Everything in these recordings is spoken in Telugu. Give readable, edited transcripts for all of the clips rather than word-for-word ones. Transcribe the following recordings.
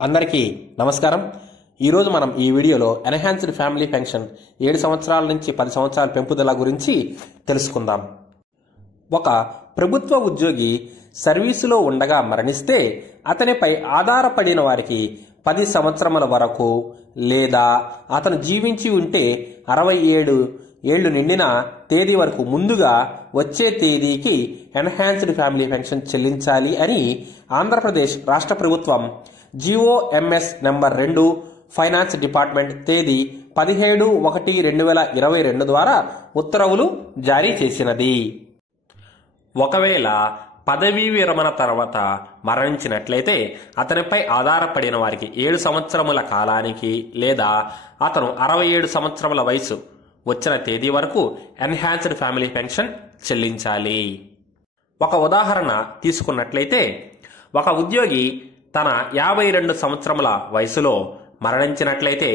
అందరికీ నమస్కారం। ఈరోజు మనం ఈ వీడియోలో ఎన్హాన్స్డ్ ఫ్యామిలీ పెన్షన్ 7 సంవత్సరాల నుంచి 10 సంవత్సరాల పెంపుదల గురించి తెలుసుకుందాం। ఒక ప్రభుత్వ ఉద్యోగి సర్వీసులో ఉండగా మరణిస్తే అతనిపై ఆధారపడిన వారికి 10 సంవత్సరముల వరకు లేదా అతను జీవించి ఉంటే 67 ఏళ్లు నిండిన తేదీ వరకు ముందుగా వచ్చే తేదీకి ఎన్హాన్స్డ్ ఫ్యామిలీ పెన్షన్ చెల్లించాలి అని ఆంధ్రప్రదేశ్ రాష్ట్ర ప్రభుత్వం జిఓఎంఎస్ నంబర్ 2 ఫైనాన్స్ డిపార్ట్మెంట్ తేదీ 17/1/2022 ద్వారా ఉత్తర్వులు జారీ చేసినది। ఒకవేళ పదవీ విరమణ తర్వాత మరణించినట్లయితే అతనిపై ఆధారపడిన వారికి 7 సంవత్సరముల కాలానికి లేదా అతను 67 సంవత్సరముల వయసు వచ్చిన తేదీ వరకు ఎన్హాన్స్డ్ ఫ్యామిలీ పెన్షన్ చెల్లించాలి। ఒక ఉదాహరణ తీసుకున్నట్లయితే ఒక ఉద్యోగి తన 52 సంవత్సరముల వయసులో మరణించినట్లయితే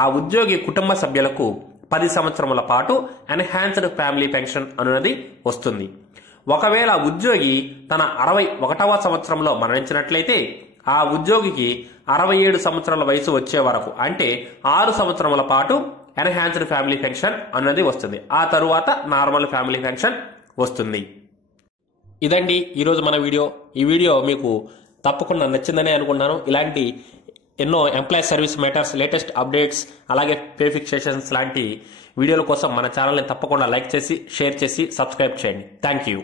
ఆ ఉద్యోగి కుటుంబ సభ్యులకు 10 సంవత్సరముల పాటు ఎన్హాన్స్డ్ ఫ్యామిలీ పెన్షన్ అనున్నది వస్తుంది। ఒకవేళ ఉద్యోగి తన 61వ సంవత్సరంలో మరణించినట్లయితే ఆ ఉద్యోగికి 67 సంవత్సరాల వయసు వచ్చే వరకు అంటే 6 సంవత్సరముల పాటు ఎన్హాన్స్డ్ ఫ్యామిలీ పెన్షన్ అన్నది వస్తుంది। ఆ తరువాత నార్మల్ ఫ్యామిలీ పెన్షన్ వస్తుంది। ఇదండి ఈరోజు మన వీడియో। ఈ వీడియో మీకు తప్పకుండా నచ్చిందని అనుకున్నాను। ఇలాంటి ఎన్నో employee service matters, latest updates, అలాగే పే ఫిక్సేషన్స్ లాంటి వీడియోల కోసం మన ఛానల్ని తప్పకుండా లైక్ చేసి, షేర్ చేసి, సబ్స్క్రైబ్ చేయండి। Thank you.